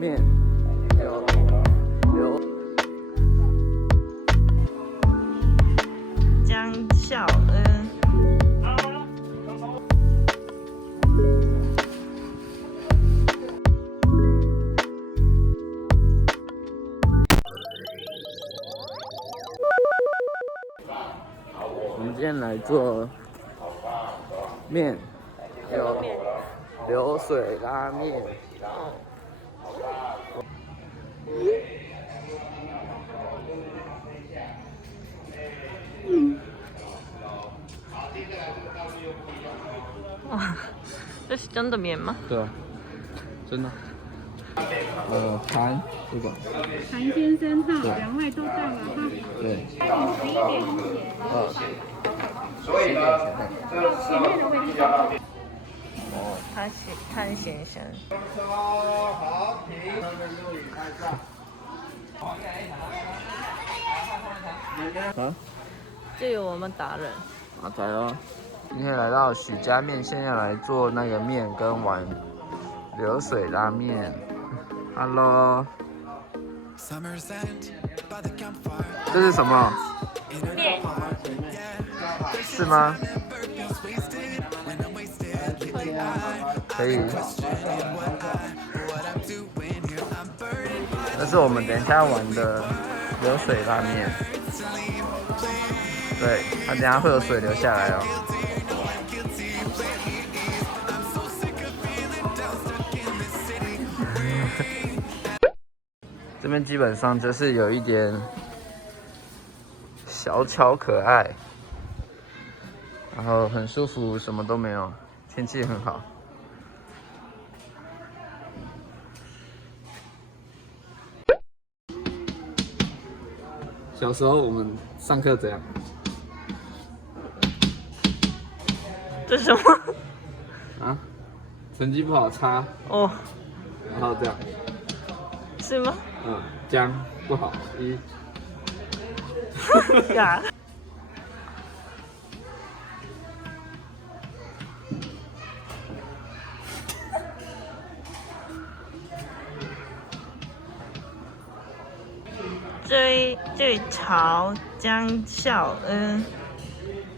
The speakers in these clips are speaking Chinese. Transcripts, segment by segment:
面有江孝恩。我们今天来做面，有流水拉面。哇，这是真的面吗？对啊，真的。韩这个。韩先生哈，2位都到了哈。对。11点前。所以呢，前面的位置。哦，潘先生。好，停。啊？这有我们达人。啊，来了。今天来到许家面线，要来做那个面跟碗流水拉面。Hello。这是什么？面。是吗？可以。这是我们等一下玩的流水拉面。对，它等一下会有水流下来哦。这边基本上就是有一点小巧可爱，然后很舒服，什么都没有，天气很好。小时候我们上课怎样？这是什么？啊？成绩不好差，哦，然后这样。是吗？姜不好一。呀。这朝江孝恩。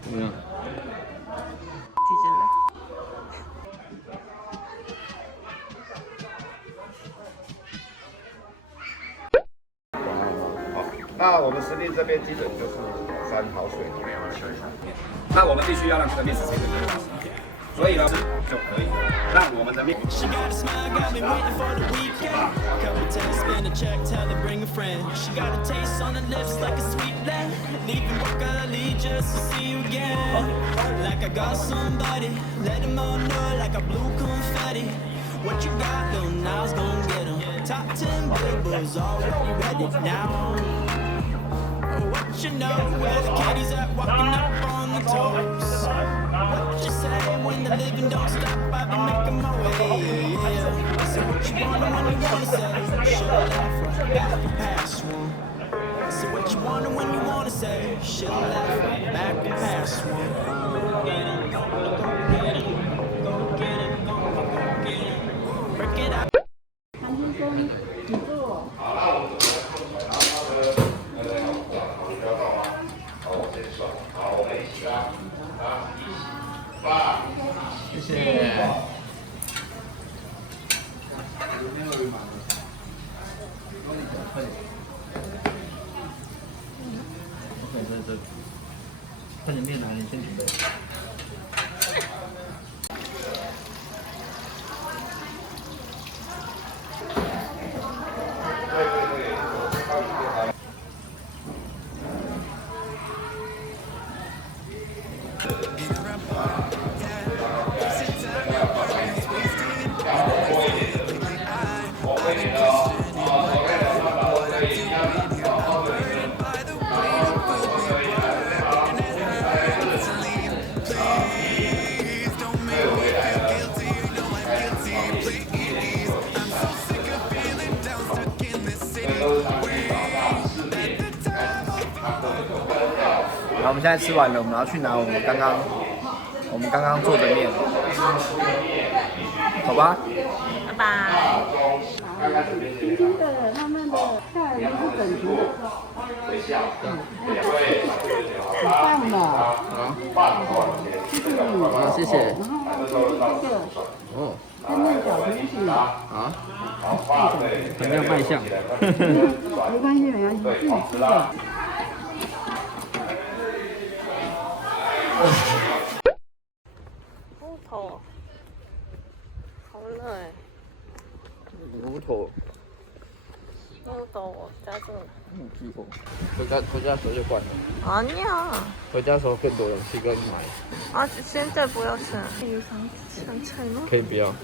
怎么样？地震了。那我们实力这边基本就是3好水。那我们必须要让这个面是谁的面，所以呢就可以让我们的面。What you got, little Nas gon' get 'em. Top 10 billboards already read it now. What you know, where the kitties at walking up on the toes. What you say when the living don't stop, I be making my way, yeah. So what you wanna when you wanna say, should laugh right back and pass one. So what you wanna when you wanna say, should laugh right back and pass one. Break it up. 韩先生，你坐。谢谢。这，快点面拿，你先准备。然后我们现在吃完了，我们要去拿我们刚刚做的面，好吧？拜拜。平均的，慢慢的下来都是整齐的。很棒的。好，谢谢。然后这个哦，跟那脚提醒。好，很要卖相。没关系，没关系，自己吃的。木头，好热哎。骨头。木头我加这。屁股。回家的时候就关了。啊呀！回家的时候更多人去跟买。啊，现在不要吃。有香菜吗？可以不要。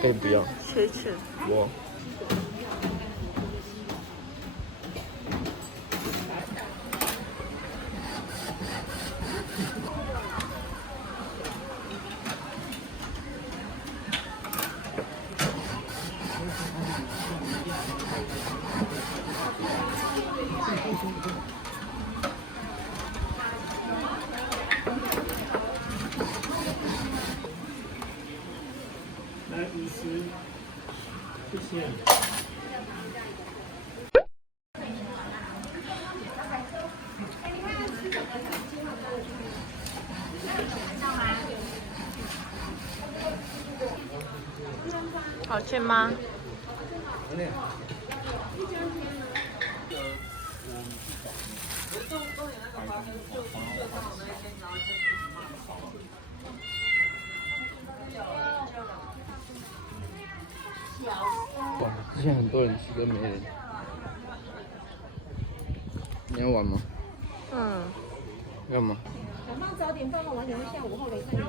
可以不要。吃。我。好吃吗？哇，之前很多人吃跟没人。你要玩吗？嗯。干嘛？晚上早点放完，晚点下午后给看。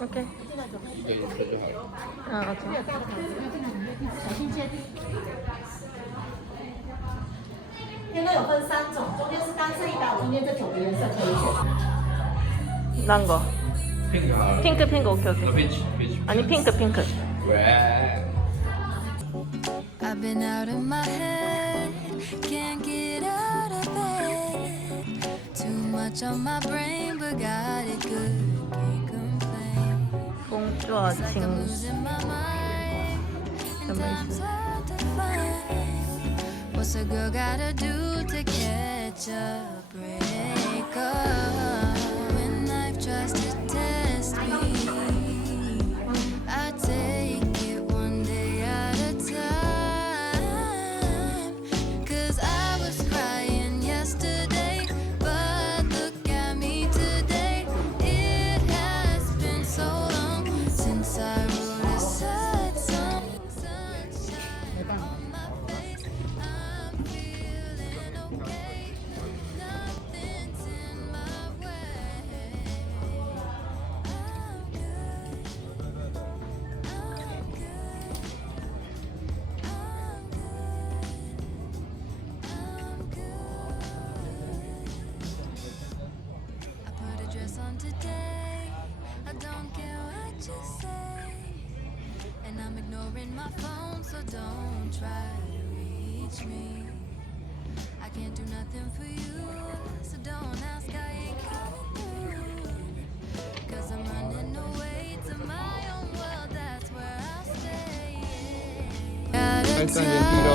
OK。一个颜色就好了。嗯 OK。小心切。天都有分3种，中间是单色100，中间这9个颜色可以选。哪个？Pink OK。아니 pink. I've been out of my head, can't get out of bed. Too much on my brain, but got it good, can't complain. 工作 It's like 轻 I'm losing my mind, and time's hard to find. What's a girl gotta do to catch a break up? When life tries to test me, I take it one day at a time. 'Cause I was crying yesterday, but look at me today. It has been so long since I wrote a sad song. Sunshine on my face, I'm feeling okay. Nothing's in my way. I'm good. I'm good. I'm good. I put a dress on today. I don't care what you say. And I'm ignoring my phone, so don't try to reach me. I can't do nothing for you, so don't ask, I ain't coming through. 'Cause I'm running away to my own world, that's where I'll stay. 开上原地喽。